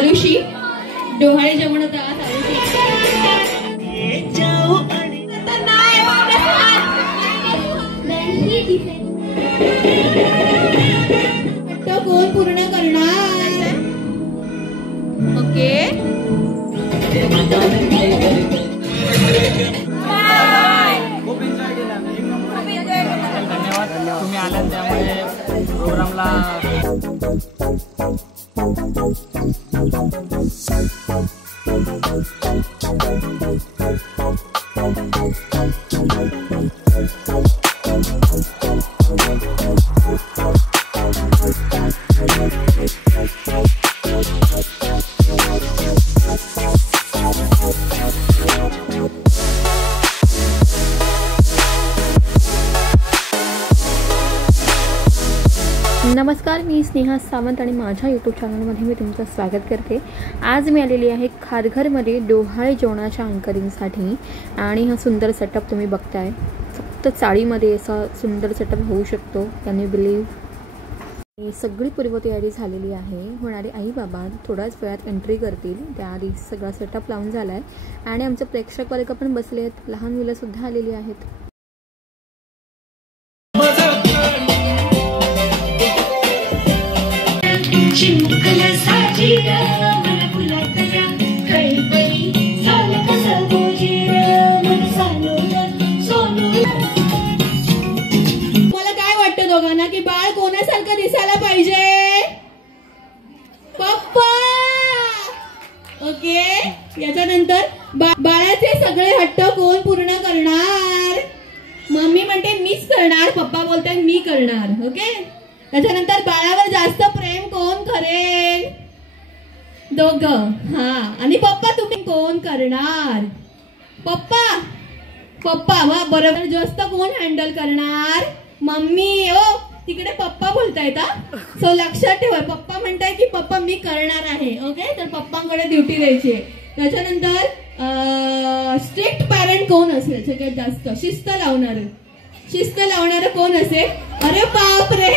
आरुषी डोहाळे जेवण होता आज आरुषी कोण पूर्ण करणार? ओके तुम्ही आलात त्यामुळे प्रोग्रामला नमस्कार, मी स्नेहा सावंत आणि माझ्या यूट्यूब चॅनलमध्ये मी तुमचं स्वागत करते। आज मी आलेली आहे खारघरमध्ये डोहाळे जेवणाच्या अँकरिंगसाठी आणि हा सुंदर सेटअप तुम्ही बघताय। फक्त चाळीमध्ये असा सुंदर सेटअप होऊ शकतो, कॅन यू बिलीव्ह। सगळी पूर्वतयारी झालेली आहे। होणारे आई बाबा थोड्याच वेळात एंट्री करतील, त्याआधी सगळा सेटअप लावून झाला आहे आणि आमचे प्रेक्षक वर्ग पण बसले आहेत, लहान मुलंसुद्धा आलेली आहेत। मला काय वाटतं दोघांना की बाळ कोणासारखं दिसायला पाहिजे? पप्पा। ओके, याच्यानंतर बाळाचे सगळे हट्ट कोण पूर्ण करणार? मम्मी म्हणते मीच करणार, पप्पा बोलतात मी करणार। ओके, त्याच्यानंतर बाळावर जास्त प्रेम कोण करेल? दोघं। हा, आणि पप्पा तुम्ही कोण करणार? पप्पा। पप्पा वा बरोबर। जास्त कोण हँडल करणार? मम्मी। ओ तिकडे पप्पा बोलतायत हा, सो लक्षात ठेवा, पप्पा म्हणताय की पप्पा मी करणार आहे। ओके, तर पप्पांकडे ड्युटी द्यायची आहे। त्याच्यानंतर स्ट्रिक्ट पॅरेंट कोण असेल? सगळ्यात जास्त शिस्त लावणार कोण असेल? अरे बाप रे,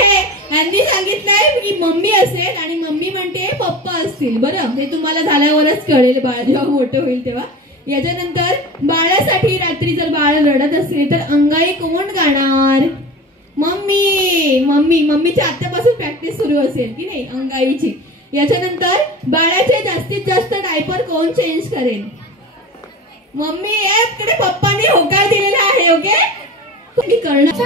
यांनी सांगितलंय की मम्मी असेल आणि मम्मी म्हणते पप्पा असतील। बरं, हे तुम्हाला झाल्यावरच कळेल बाळ जेव्हा मोठं होईल तेव्हा। याच्यानंतर बाळासाठी रात्री जर बाळ रडत असेल तर अंगाई कोण गाणार? मम्मीच्या आत्यापासून प्रॅक्टिस सुरू असेल की नाही अंगाईची। याच्यानंतर बाळाचे जास्तीत जास्त डायपर कोण चेंज करेल? मम्मी। कडे पप्पाने होकार दिलेला आहे। ओके, तुम्ही करणार।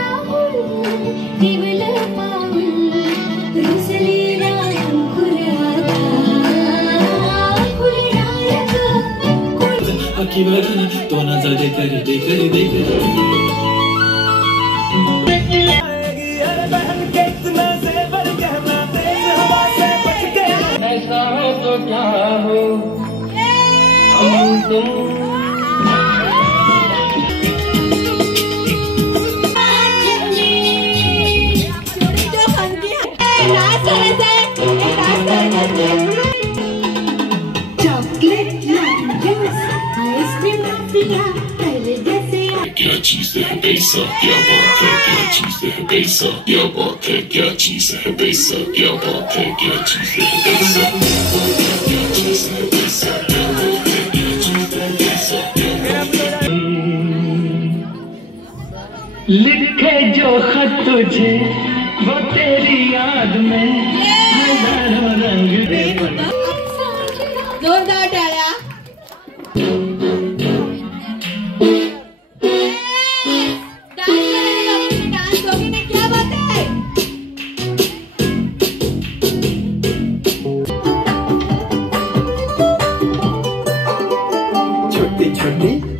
ऐसा हो तो क्या हो तुम क्या चीज़ है बेसा, क्या बात है, क्या चीज़ है बेसा, क्या बात है, क्या चीज़ है बेसा, क्या बात है, क्या चीज़ है बेसा, क्या चीज़ है बेसा, क्या बात है, क्या चीज़ है बेसा, क्या बात है। लिखे जो खत तुझे वो तेरी याद में हजारों रंग दे। जोरदार टाळ्या।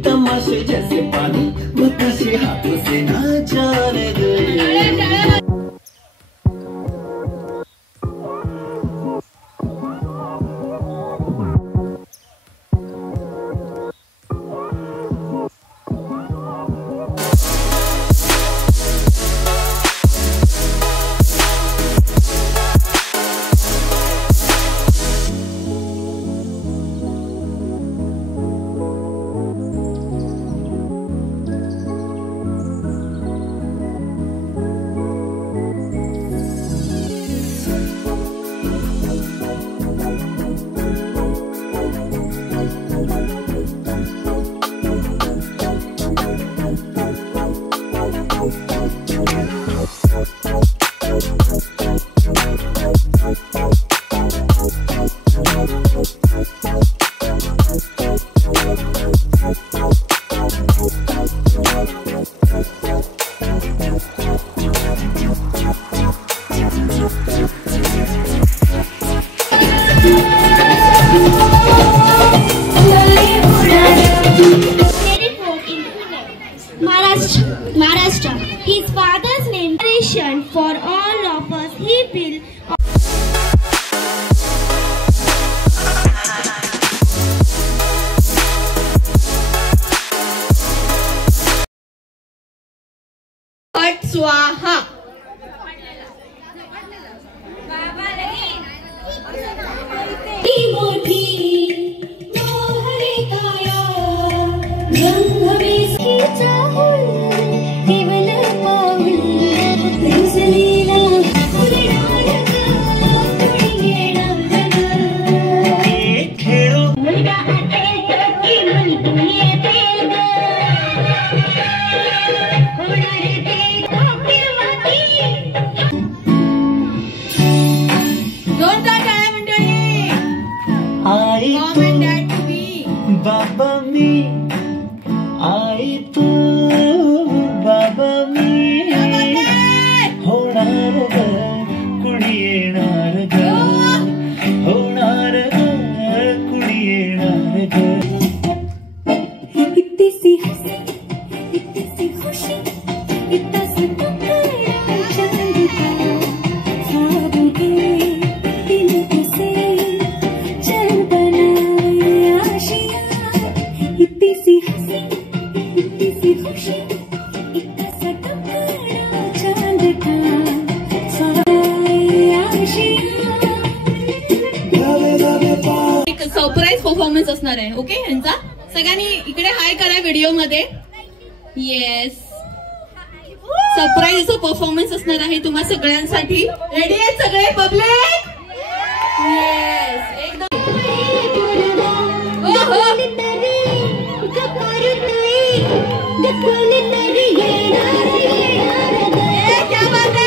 तमाशे जैसे पानी बताशे हाथों से ना जाने दे। आई Maugham end dad to be. बाबा मी, आई तू, बाबा मी, होणार ग कुणी येणार ग, होणार ग कुणी येणार ग. इतनी सी हंसी, इतनी सी खुशी, इतना सा टुकड़ा चांद का, ख्वाबों के दिल से चल बनाए आशियाँ. इतनी सी हंसी, इतनी सी खुशी, इतना सा टुकड़ा चांद का, ख्वाबों आशियाँ. एक सरप्राईज परफॉर्मन्स असणार आहे. ओके, यांचा सगळ्यांनी इकडे हाय करा व्हिडिओ मध्ये. येस, सरप्राईज असं परफॉर्मन्स असणार आहे तुम्हा सगळ्यांसाठी. रेडी आहेत सगळे पब्लिक? येस, एकदम. क्या बात है.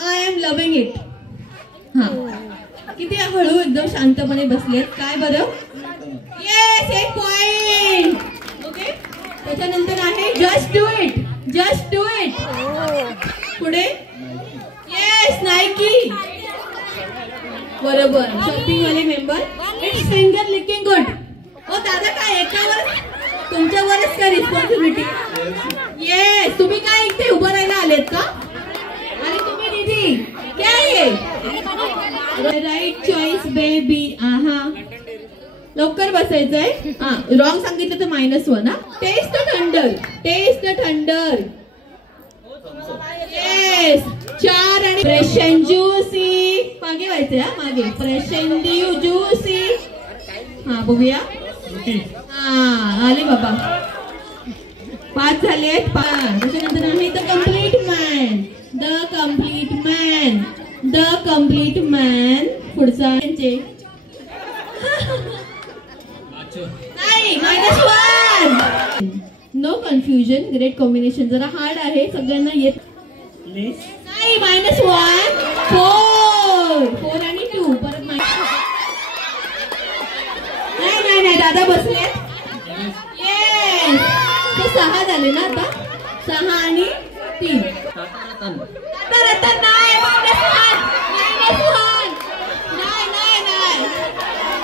I am loving it. हा, किती हळू एकदम शांतपणे बसलेत. काय बरं. येस, एक पॉइंट. ओके, त्याच्यानंतर आहे just do it. Just do it. पुढे येस, नायकी. बरोबर, शॉपिंग वाले member. It's finger licking good. ओ दादा, काय एकावर तुमच्यावरच का रिस्पॉन्सिबिलिटी. येस, तुम्ही काय इथे उभं राहायला आलेत का. आणि तुम्ही दीदी काय आहे. Right choice baby. आहा, लवकर बसायचंय. हा, रॉंग सांगितलं तर -1. हा, taste the thunder. Taste the thunder. Yes, 4 आणि फ्रेश अँड ज्युसी. मागे व्हायचंय. हा, मागे फ्रेश अँड ज्युसी. हा, बघूया. हा, आले बाबा. 5 झालेत. 5. त्याच्यानंतर आहे the complete man. The complete man. The complete man. पुढचा नाही, -1. No confusion. Great combination. जरा हार्ड आहे, सगळ्यांना येत नाही. -1. 4 आणि 2. परत नाही दादा बसले. येस, 6 झाले ना आता. 6 आणि 3. आता नाही, -1.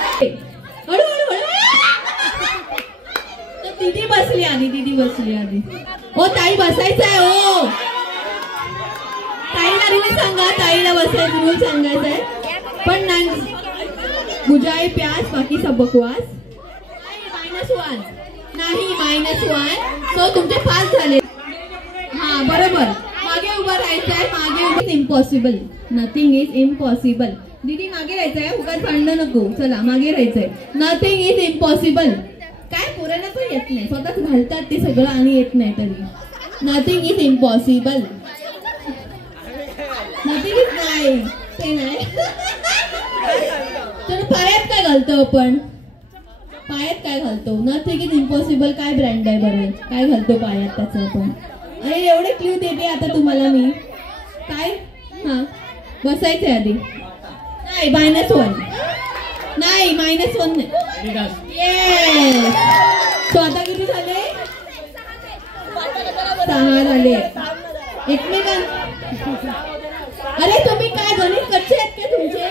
नाही. हळू. दीदी बसली आधी. ओ ताई, बसायचं आहे. ओ ताईला रूल सांगा. ताईला बसायचं रूल सांगायचं आहे. पण नाही, मुझे प्यास, बाकी सब बकवास. -1. नाही, -1. सो तुमचे 5 झाले. हा, बरोबर. मागे उभं राहायचंय. मागे. इम्पॉसिबल. Nothing is impossible. दीदी मागे राहायचंय. उगाच भांडण नको. चला, मागे राहायचंय. Nothing is impossible. काय पोरांना पण येत नाही. स्वतःच घालतात ते सगळं आणि येत नाही तरी. Nothing is impossible. Nothing is नाही, ते नाही. तर पायात काय घालतो आपण. पायात काय घालतो. Nothing is impossible. काय ब्रँड आहे बरं. काय घालतो पायात त्याचं आपण. अरे एवढे क्ल्यू देते आता तुम्हाला मी. काय. हा, बसायचंय आधी. नाही, -1. नाही, -1 नाही. येस. सो आता किती झाले. 6 झाले. एकमेकां. अरे तुम्ही काय गणित कच्चे आहेत का तुमचे.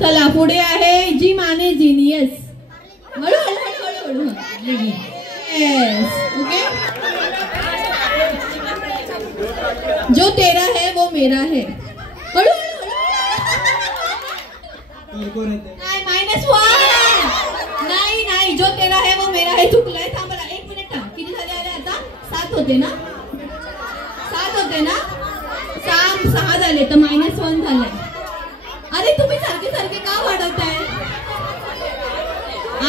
चला, पुढे आहे जी माने जिनियस. हळू. येस. ओके. जो तेरा है वो मेरा है. हळू. नाही, जो तेरा है वो मेरा है. चुकलंय. थांबा, 1 मिनिट थांब. किती झाले आले आता. 7 होते ना. 6 झाले तर -1 झालंय. अरे तुम्ही सारखे का वाढवताय.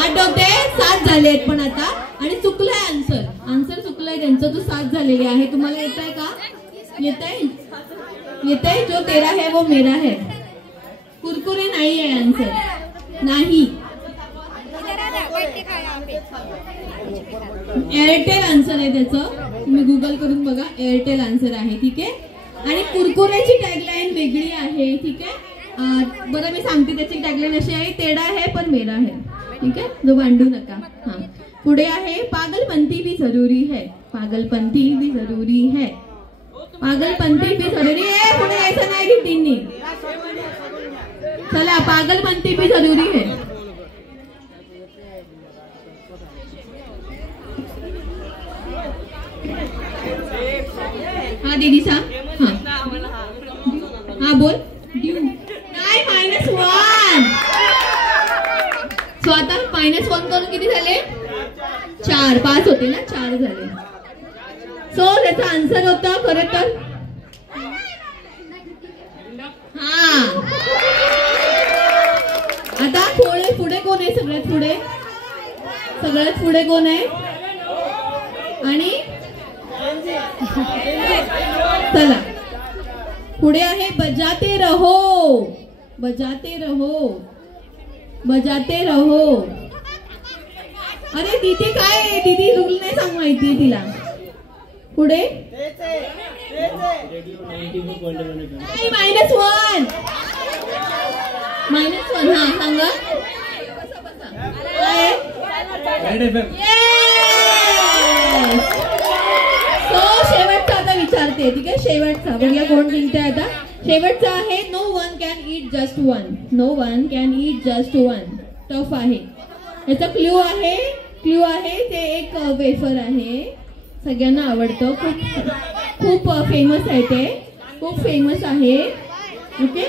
8 होते, 7 झालेत पण आता. आणि चुकलंय आन्सर चुकलंय त्यांचं. तो 7 झालेले आहे. तुम्हाला येत आहे का. येतंय. जो तेरा है वो मेरा है. कुरकुरे नाही आहे आन्सर. नाही. एअरटेल आन्सर आहे त्याचं, तुम्ही गुगल करून बघा, एअरटेल आन्सर आहे. ठीक आहे. आणि कुरकुरेची टॅगलाईन वेगळी आहे. ठीक आहे. बरं मी सांगते, त्याची टॅगलाईन अशी आहे, तेडा है पण मेरा है. ठीक आहे, जो भांडू नका. हा, पुढे आहे पागलपंती भी जरूरी है. पागलपंती भी जरूरी है. पागलपंती भी जरूरी है. पुढे यायचं नाही गिट्टींनी. चला, पागलपंती भी जरूरी है. हा दीदी सांग. हा बोल. नाही, -1. सो आता -1 करून किती झाले? 4. 5 होते ना, 4 झाले. सो त्याचा आन्सर होता खरं तर हा. आता पुढे कोण आहे? सगळ्यात पुढे कोण आहे? आणि चला, पुढे आहे बजाते रहो. बजाते रहो. बजाते रहो. अरे दीदी काय, दीदी रूल नाही सांग, माहिती तिला. पुढे -1. हा सांगा. शेवटचा आता विचारते. ठीक आहे, शेवटचा बघूया कोण जिंकते आता. शेवटचा आहे no one can eat just one. No one can eat just one. Tough आहे. याचा क्ल्यू आहे ते एक वेफर आहे, सगळ्यांना आवडतं, खूप फेमस आहे ते, खूप फेमस आहे. ओके,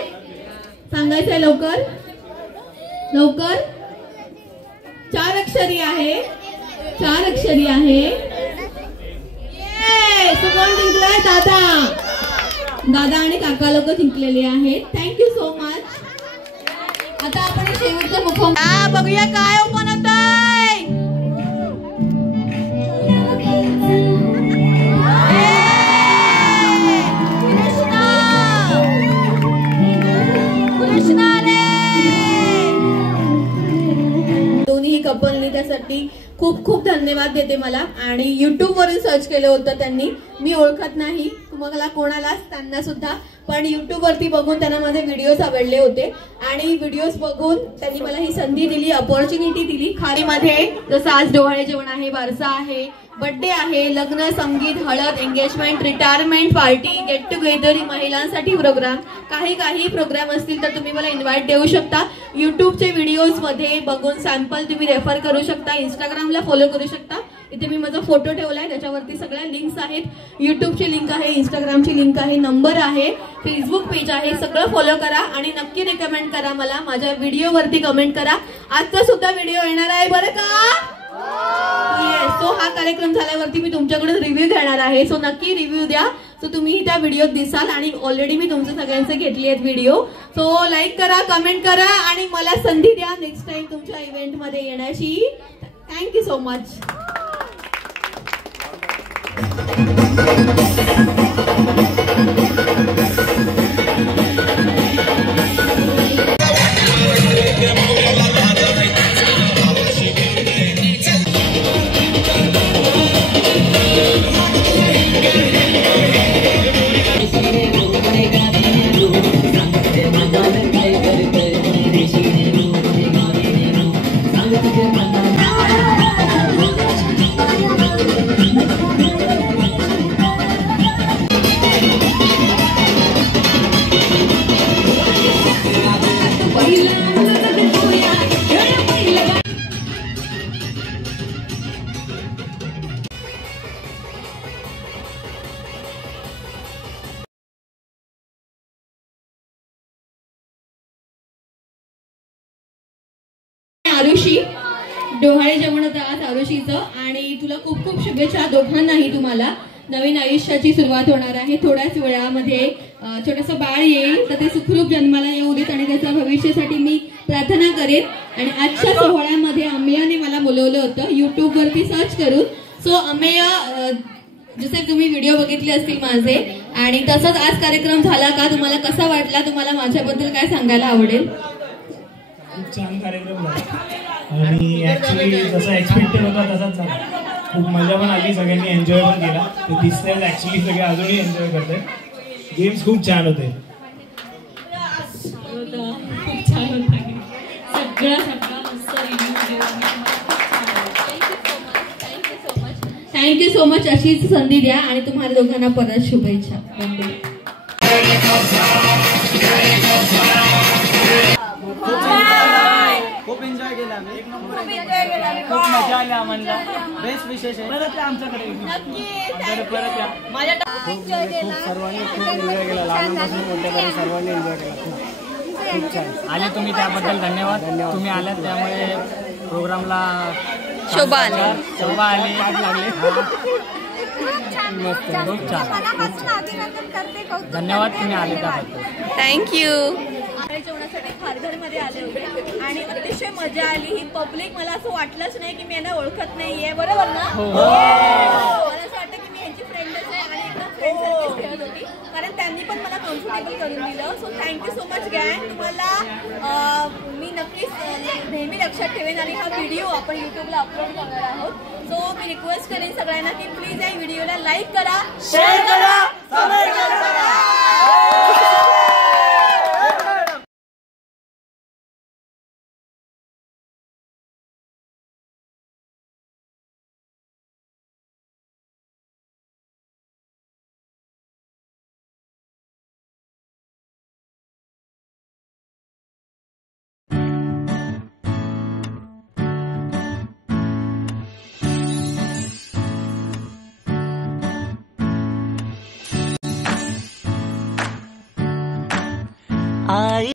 सांगायचं आहे लवकर. 4 अक्षरी आहे. 4 अक्षरी आहे. कोण जिंकलाय? दादा आणि काका लोक जिंकलेले आहेत. Thank you so much. आता आपण शेवटचा परफॉर्मन्स बघूया काय ओपन होतंय. दोन्ही कपलनी त्यासाठी खूप खूप धन्यवाद देते मला. आणि YouTube वरून सर्च केलं होतं त्यांनी, मी ओळखत नाही तुम्हाला कोणालाच, त्यांना सुद्धा, पण YouTube वरती बघून त्यांना माझे व्हिडिओज आवडले होते आणि व्हिडिओज बघून त्यांनी मला ही संधी दिली, अपॉर्च्युनिटी दिली. खारीमध्ये जसं आज डोहाळे जेवण आहे, बारसा आहे, बर्थडे आहे, लग्न, संगीत, हळद, engagement, retirement party, get together, महिलांसाठी प्रोग्राम, काही प्रोग्राम असतील तर तुम्ही मला इन्व्हाइट देऊ शकता. युट्यूबचे व्हिडिओज मध्ये बघून सॅम्पल तुम्ही रेफर करू शकता. इंस्टाग्रामला फॉलो करू शकता. इथे मी माझा फोटो ठेवलाय, त्याच्यावरती सगळ्या लिंक्स आहेत. युट्यूबची लिंक आहे, इंस्टाग्रामची लिंक आहे, नंबर आहे, फेसबुक पेज आहे. सगळं फॉलो करा आणि नक्की रेकमेंड करा मला. माझ्या व्हिडिओवरती कमेंट करा. आजचा सुद्धा व्हिडिओ येणार आहे बरं का. सो हा कार्यक्रम झाल्यावरती मी तुमच्याकडून रिव्ह्यू घेणार आहे. सो नक्की रिव्ह्यू द्या. सो तुम्ही त्या व्हिडिओत दिसाल आणि ऑलरेडी मी तुमचे सगळ्यांचे घेतली आहेत व्हिडिओ. सो लाईक करा, कमेंट करा आणि मला संधी द्या नेक्स्ट टाइम तुमच्या इव्हेंट मध्ये येण्याची. Thank you so much. आरुषी, डोहाळे जेवण होतं आज आरुषीचं. आणि तुला खूप खूप शुभेच्छा दोघांनाही. तुम्हाला नवीन आयुष्याची सुरुवात होणार आहे. थोड्याच वेळामध्ये छोटंसं बाळ येईल, तर ते सुखरूप जन्माला येऊ देत आणि त्याच्या भविष्यासाठी मी प्रार्थना करेन. आणि आजच्या सोहळ्यामध्ये अमेयाने मला बोलवलं होतं YouTube वरती सर्च करून. सो अमेय, जसे तुम्ही व्हिडिओ बघितले असतील माझे, आणि तसंच आज कार्यक्रम झाला का, तुम्हाला कसा वाटला, तुम्हाला माझ्याबद्दल काय सांगायला आवडेल? खूप छान कार्यक्रम झाला. आणि ॲक्च्युली जसं एक्सपेक्टेड होता तसाच झाला. खूप मजा पण आली, सगळ्यांनी एन्जॉय पण केला. ते दिसतंय ॲक्च्युली सगळे अजूनही एन्जॉय करते. गेम्स खूप छान होते. Thank you so much. अशीच संधी द्या आणि तुम्हाला दोघांना परत शुभेच्छा. खूप एन्जॉय केला आम्ही. खूप मजा आली आम्हाला. बेस्ट विशेष आहे. परत या आमच्याकडे. परत या. खूप सर्वांनी खूप एन्जॉय केला. लहानांपासून मोठ्यापर्यंत सर्वांनी एन्जॉय केला. खूप छान. आणि तुम्ही त्याबद्दल धन्यवाद. तुम्ही आलात त्यामुळे प्रोग्रामला शोभा आली. लागले. खूप छान. धन्यवाद तुम्ही आले त्याबद्दल. थँक्यू. जेवणासाठी खारघरमध्ये आले होते आणि अतिशय मजा आली. ही पब्लिक मला असं वाटलंच नाही की मी यांना ओळखत नाहीये. बरोबर ना? मला असं वाटतं की मी यांची फ्रेंडच आहे आणि एकदम फ्रेंड सारखीच खेळत होती, कारण त्यांनी पण मला कम्फर्टेबल करून दिलं. सो थँक्यू सो मच गँग. तुम्हाला मी नक्कीच नेहमी लक्षात ठेवेन आणि हा व्हिडिओ आपण यूट्यूबला अपलोड करणार आहोत. सो मी रिक्वेस्ट करेन सगळ्यांना की प्लीज या व्हिडिओला लाईक करा, शेअर करा, कमेंट करा. आई